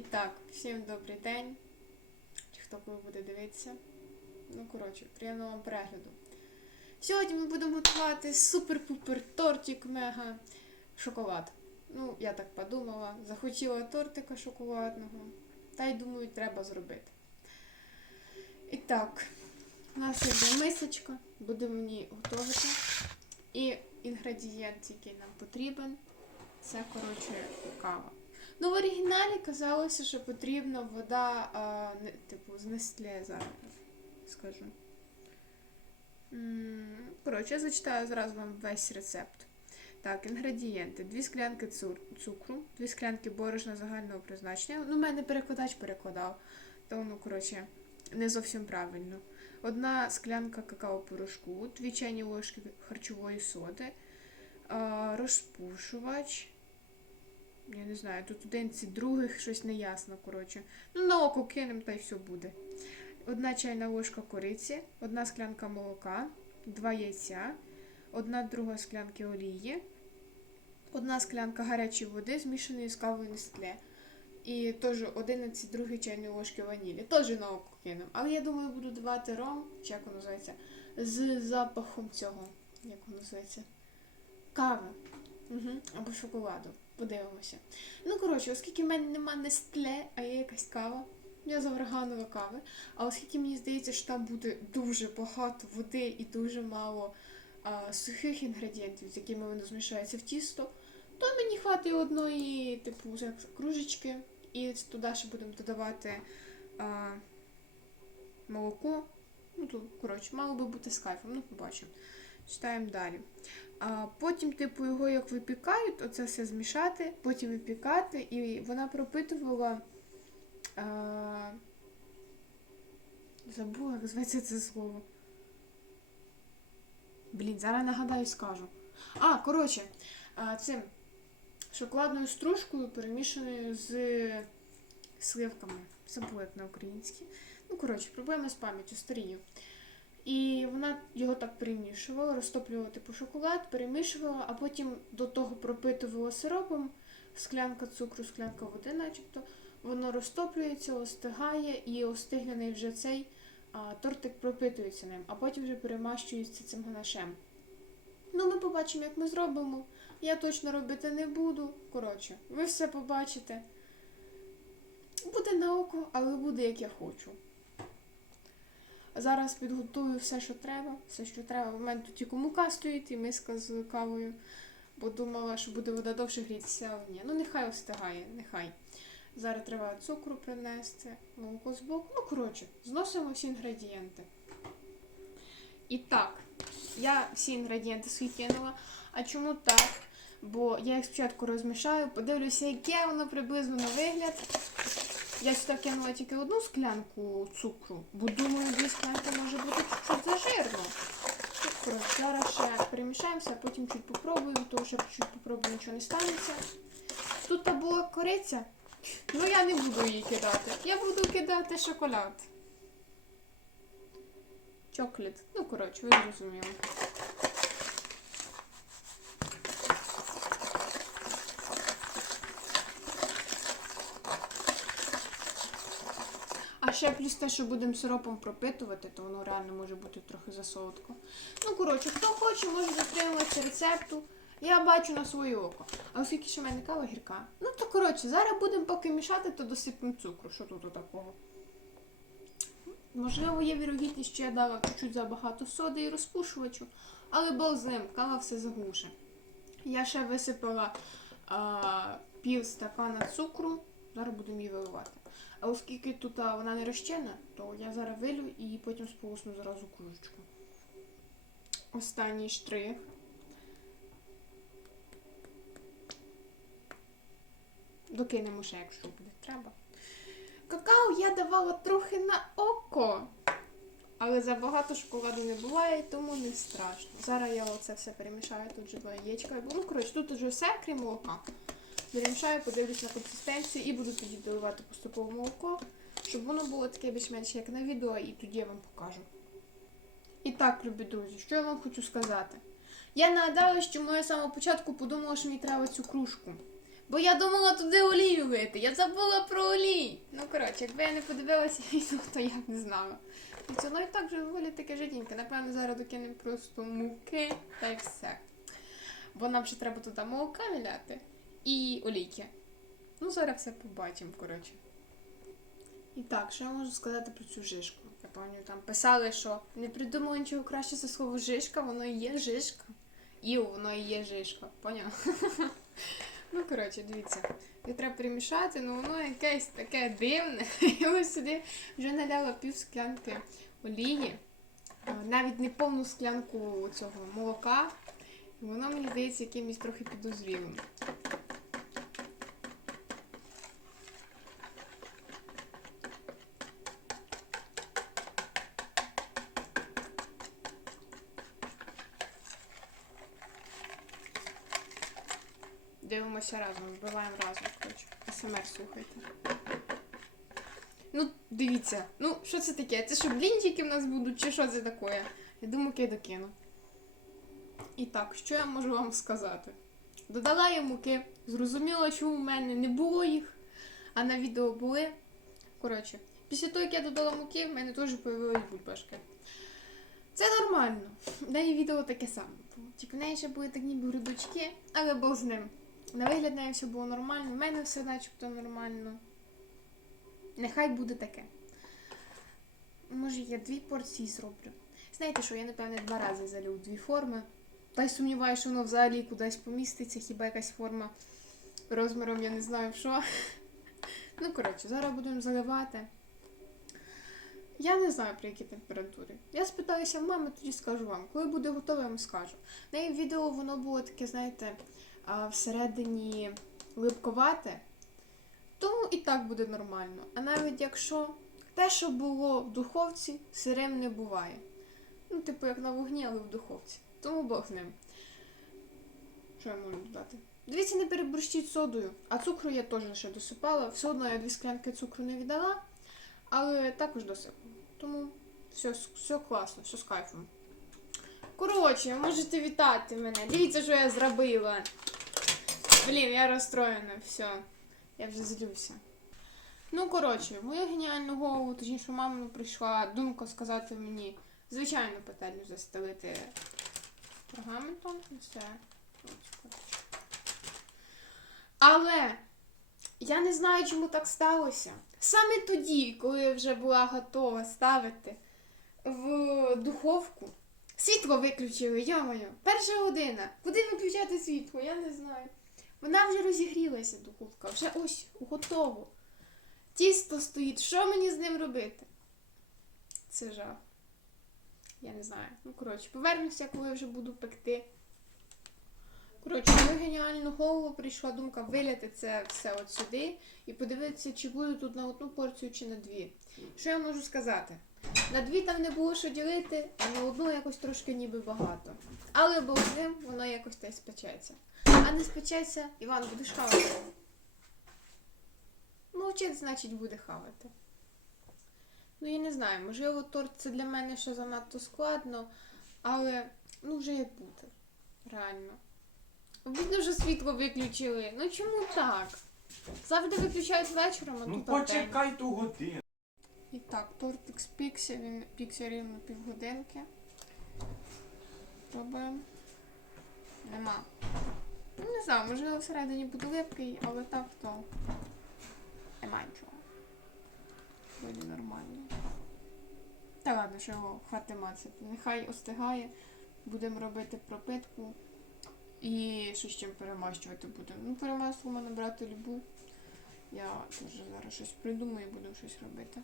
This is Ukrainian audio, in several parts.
І так, всім добрий день. Чи хто коли буде дивитися? Ну, коротше, приємного вам перегляду. Сьогодні ми будемо готувати супер-пупер тортик мега шоколад. Ну, я так подумала, захотіла тортика шоколадного. Та й думаю, треба зробити. І так, у нас є мисочка, будемо в ній готувати. І інгредієнт, який нам потрібен, це, коротше, кава. Ну, в оригіналі казалося, що потрібна вода, а, не, типу, з Нестле зараз скажу. Коротше, я зачитаю зразу вам весь рецепт. Так, інгредієнти: дві склянки цукру, дві склянки борошна загального призначення. Ну, в мене перекладач перекладав, тому, ну, коротше, не зовсім правильно. Одна склянка какао-порошку, дві чайні ложки харчової соди, розпушувач. Я не знаю, тут одинці других щось неясно, коротше. Ну, на око кинемо та й все буде. Одна чайна ложка кориці, одна склянка молока, два яйця, одна друга склянки олії, одна склянка гарячої води, змішаної з кавою Нестле. І теж 11 другої чайної ложки ванілі. Теж на око кинемо. Але я думаю, буду давати ром, чи як воно називається, з запахом цього, як воно називається, кави. Угу. Або шоколаду. Подивимося. Ну, коротше, оскільки в мене нема Нестле, а є якась кава, я за органова кави. А оскільки мені здається, що там буде дуже багато води і дуже мало а, сухих інгредієнтів, з якими воно змішається в тісто, то мені хватить одної, типу, як кружечки, і туди ще будемо додавати а, молоко. Ну, то, коротше, мало би бути з кайфом, ну побачимо. Читаємо далі. А потім, типу, його як випікають, оце все змішати, потім випікати, і вона пропитувала. А... Забула, як зветься це слово. Блін, зараз нагадаю, скажу. А, коротше, цим шоколадною стружкою, перемішаною з сливками. Забула, як на українській. Ну, коротше, проблеми з пам'яттю старію. І вона його так перемішувала, розтоплювала типу шоколад, перемішувала, а потім до того пропитувала сиропом, склянка цукру, склянка води, начебто. Воно розтоплюється, остигає, і остигнений вже цей а, тортик пропитується ним, а потім вже перемащується цим ганашем. Ну, ми побачимо, як ми зробимо. Я точно робити не буду. Коротше, ви все побачите. Буде на око, але буде як я хочу. Зараз підготую все, що треба. Все, що треба. У мене тут тільки мука стоїть і миска з кавою, бо думала, що буде вода довше грітися, але ні. Ну нехай остигає, нехай. Зараз треба цукру принести, молоко з боку. Ну, коротше, зносимо всі інгредієнти. І так, я всі інгредієнти свої кинула. А чому так? Бо я їх спочатку розмішаю, подивлюся, яке воно приблизно на вигляд. Я сюди кинула тільки одну склянку цукру, бо думаю, дві склянки може бути чуть-чуть зажирно. Коротше, зараз ще перемішаємося, потім чуть попробуємо, тому що чуть попробую, нічого не станеться. Тут та була кориця, ну я не буду її кидати. Я буду кидати шоколад. Чоклет. Ну, коротше, ви зрозуміли. А ще плюс те, що будемо сиропом пропитувати, то воно реально може бути трохи засолодко. Ну, коротше, хто хоче, може дотримуватися рецепту. Я бачу на своє око. А оскільки ще в мене кава гірка. Ну то коротше, зараз будемо поки мішати, то досипемо цукру. Що тут такого? Можливо, є вірогідність, що я дала чуть забагато соди і розпушувачу, але бог з ним, кава все заглуше. Я ще висипала а, пів стакана цукру, зараз будемо її виливати. А оскільки тут а, вона не розчинна, то я зараз вилю і потім сполосну зразу кружечку. Останній штрих. Докинемо ще, якщо буде треба. Какао я давала трохи на око. Але забагато шоколаду не буває, тому не страшно. Зараз я оце все перемішаю, тут вже два яєчка. Ну, коротше, тут вже все, крім молока. Перемішаю, подивлюсь на консистенцію і буду тоді доливати поступово молоко, щоб воно було таке більш-менш як на відео, і тоді я вам покажу. І так, любі друзі, що я вам хочу сказати. Я нагадала, що з самого початку подумала, що мені треба цю кружку. Бо я думала туди олію лити. Я забула про олій. Ну, коротше, якби я не подивилася відео, то я б не знала. І це воно і так же доволі таке жиденьке. Напевно, зараз докинемо просто муки та й все. Бо нам ще треба туди молока виляти і олійки. Ну, зараз все побачимо, коротше. І так, що я можу сказати про цю жишку? Я пам'ятаю, там писали, що не придумали нічого краще за слово жишка, воно і є жишка. Іу, воно і є жишка. Поняла? Ну, коротше, дивіться. Їх треба перемішати, ну воно якесь таке дивне. Я ось сюди вже наляла пів склянки олії, навіть не повну склянку цього молока. Воно мені здається якимось трохи підозрілим. Коротше. СМР слухайте. Ну, дивіться, ну що це таке? Це що, блінчики в нас будуть, чи що це таке? Я думаю, я докину. І так, що я можу вам сказати? Додала я муки, зрозуміла, чому в мене не було їх, а на відео були. Коротше, після того, як я додала муки, в мене теж появились бульбашки. Це нормально. Неї відео таке саме. Тільки в неї ще були такі ніби грудочки, але Бог з ним. На вигляд неї все було нормально, в мене все начебто нормально. Нехай буде таке. Може, я дві порції зроблю. Знаєте що, я, напевне, два рази залю дві форми. Та й сумніваюся, що воно взагалі кудись поміститься, хіба якась форма розміром, я не знаю що. Ну, коротше, зараз будемо заливати. Я не знаю, при якій температурі. Я спитаюся в мами, тоді скажу вам. Коли буде готове, я вам скажу. В неї відео воно було таке, знаєте, а, всередині липковате, тому і так буде нормально. А навіть якщо те, що було в духовці, сирим не буває. Ну, типу, як на вогні, але в духовці. Тому Бог з ним. Що я можу додати? Дивіться, не переборщіть содою, а цукру я теж ще досипала. Все одно я дві склянки цукру не віддала, але також досипала. Тому все, все класно, все з кайфом. Коротше, можете вітати мене. Дивіться, що я зробила. Блін, я розстроєна, все. Я вже злюся. Ну, коротше, мою геніальну голову, точніше, маму прийшла думка сказати мені звичайну петелю застелити пергаментом і все. Але я не знаю, чому так сталося. Саме тоді, коли я вже була готова ставити в духовку, світло виключили, йомаю. Перша година. Куди виключати світло? Я не знаю. Вона вже розігрілася, духовка, вже ось готово. Тісто стоїть. Що мені з ним робити? Це жах. Я не знаю. Ну, коротше, повернуся, коли я вже буду пекти. Коротше, в мою геніальну голову прийшла думка виляти це все от сюди і подивитися, чи буде тут на одну порцію, чи на дві. Що я можу сказати? На дві там не було що ділити, а на одну якось трошки ніби багато. Але ним, воно якось те спечеться. А не спечеться, Іван, будеш хавати. Мовчить, значить, буде хавати. Ну, я не знаю, можливо, торт це для мене ще занадто складно, але ну вже як буде. Реально. Видно, що світло виключили. Ну чому так? Завжди виключають вечором, а Ну тут день. почекай ту годину. І так, тортик з піксі, він піксі рівно півгодинки. Пробуємо. Нема. Ну, не знаю, можливо, всередині буде липкий, але так то нема нічого. Вроді нормально. Та ладно, що його хвати мацати. Нехай остигає. Будемо робити пропитку. І що з чим перемащувати будемо. Ну, перемасло можна брати любу. Я теж зараз щось придумаю і будемо щось робити.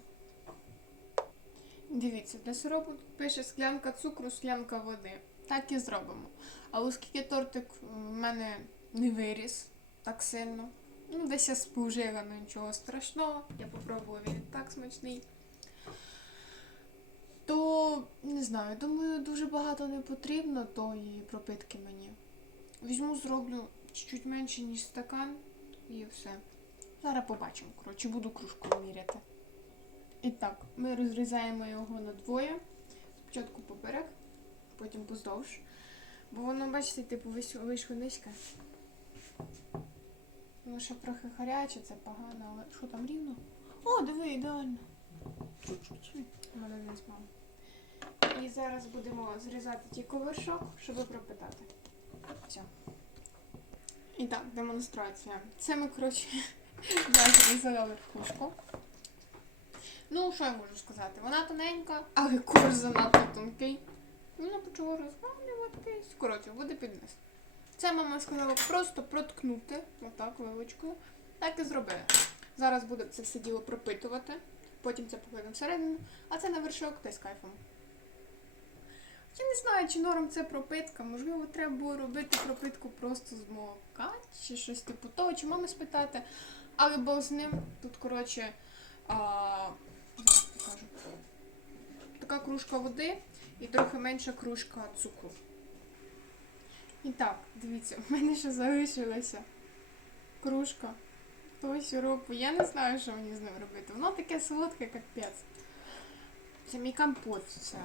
Дивіться, для сиропу пише склянка цукру, склянка води. Так і зробимо. А оскільки тортик в мене не виріс так сильно, ну десь я спожила, ну нічого страшного. Я попробую, він так смачний. То не знаю, думаю, дуже багато не потрібно тої пропитки мені. Візьму, зроблю чуть менше, ніж стакан, і все. Зараз побачимо. Коротше, буду кружкою міряти. І так, ми розрізаємо його на двоє. Спочатку поперек, потім поздовж. Бо воно, бачите, типу, вийшло низьке. Ну, ще трохи гаряче, це погано, але що там рівно? О, диви, ідеально. Чуть-чуть. Молодець, мама. І зараз будемо зрізати тільки вершок, щоб пропитати. Все. І так, демонстрація. Це ми, коротше, зрізала верхушку. Ну, що я можу сказати? Вона тоненька, але корж занадто тонкий. Вона почала розвалюватись. Коротше, буде піднес. Це мама сказала просто проткнути, отак, вилочкою. Так і зробили. Зараз буде це все діло пропитувати. Потім це покладемо всередину, а це на вершок та й з кайфом. Я не знаю, чи норм це пропитка. Можливо, треба було робити пропитку просто з молока, чи щось типу того, чи мами спитати. Але Бог з ним. Тут, коротше, а, зараз покажу. Така кружка води і трохи менша кружка цукру. І так, дивіться, в мене ще залишилася кружка того сиропу. Я не знаю, що мені з ним робити. Воно таке солодке, капець. Це мій компот. Це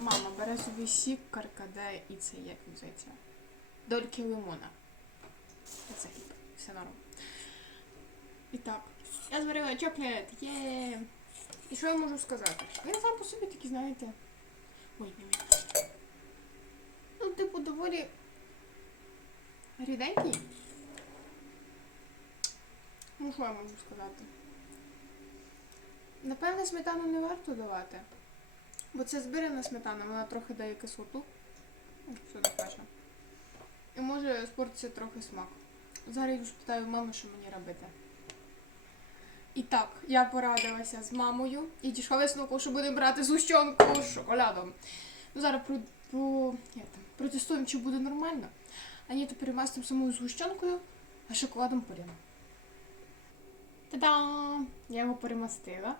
мама бере собі сік, каркаде і це як називається. Дольки лимона. Це. Все норм. І так. Я зварила чоклет. Є. І що я можу сказати? Він сам по собі такий, знаєте. Ой, не. Ну, типу, доволі ріденький. Ну, що я можу сказати? Напевне, сметану не варто давати. Бо це збирана сметана, вона трохи дає кислоту. Ось Сюди. І може спортиться трохи смак. Зараз я спитаю мами, що мені робити. І так, я порадилася з мамою і дійшла висновку, що будемо брати згущенку з шоколадом. Ну, зараз про, про, як там, протестуємо, чи буде нормально. А ні, то перемастимо самою згущенкою, а шоколадом поряд. Та-дам! Я його перемастила.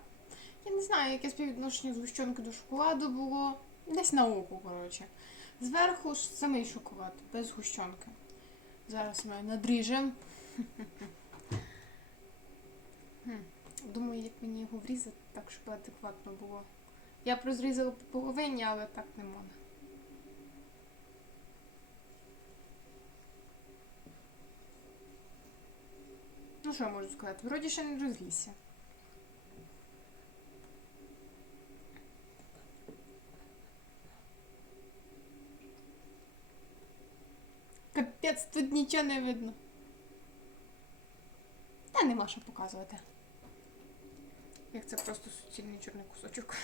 Я не знаю, яке співвідношення згущенки до шоколаду було. Десь на око, коротше. Зверху ж самий шоколад, без згущенки. Зараз ми надріжемо. Хм. Думаю, як мені його врізати, так, щоб адекватно було. Я б розрізала по половині, але так не можна. Ну що я можу сказати? Вроді ще не розрісся. Капець, тут нічого не видно. Та нема що показувати. Як це просто суцільний чорний кусочок.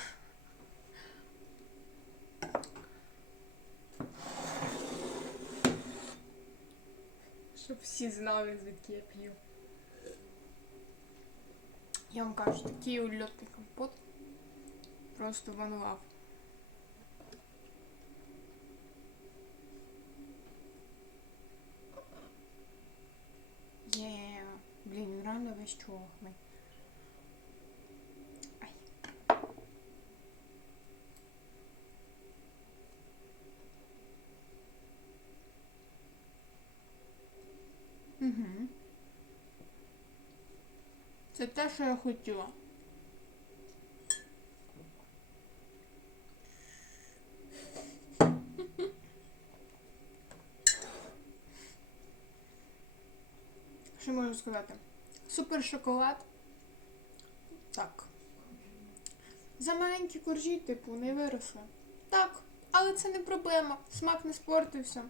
Щоб всі знали, звідки я п'ю. Я вам кажу, такий ульотний компот. Просто love. Є, блін, реально весь чорний. Ай. Угу. Це те, що я хотіла. Що можу сказати? Супер шоколад. Так. За маленькі коржі, типу, не виросли. Так, але це не проблема. Смак не спортився.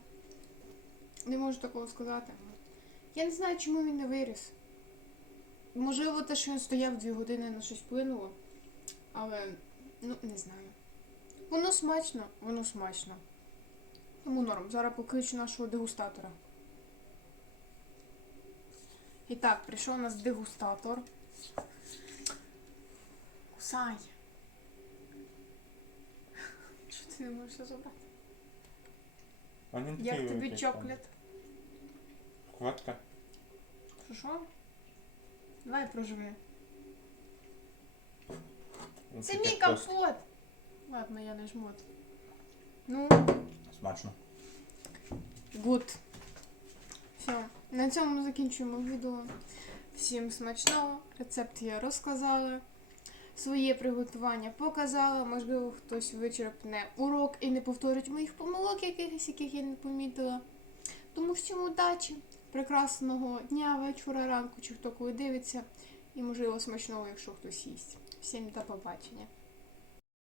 Не можу такого сказати. Я не знаю, чому він не виріс. Можливо, те, що він стояв дві години на щось вплинуло. Але, ну, не знаю. Воно смачно, воно смачно. Тому норм. Зараз покличу нашого дегустатора. І так, прийшов у нас дегустатор. Кусай. Що ти не можеш забрати? Як тобі чоклет? Хватка. Що? Давай проживи. Він Це мій компот. Ладно, я не жмот. Ну, Смачно. гуд. Все. На цьому закінчуємо відео. Всім смачного. Рецепт я розказала. Своє приготування показала. Можливо, хтось вичерпне урок і не повторить моїх помилок, якихось, яких я не помітила. Тому всім удачі! Прекрасного дня, вечора, ранку, чи хто коли дивиться. І можливо смачного, якщо хтось їсть. Всім до побачення.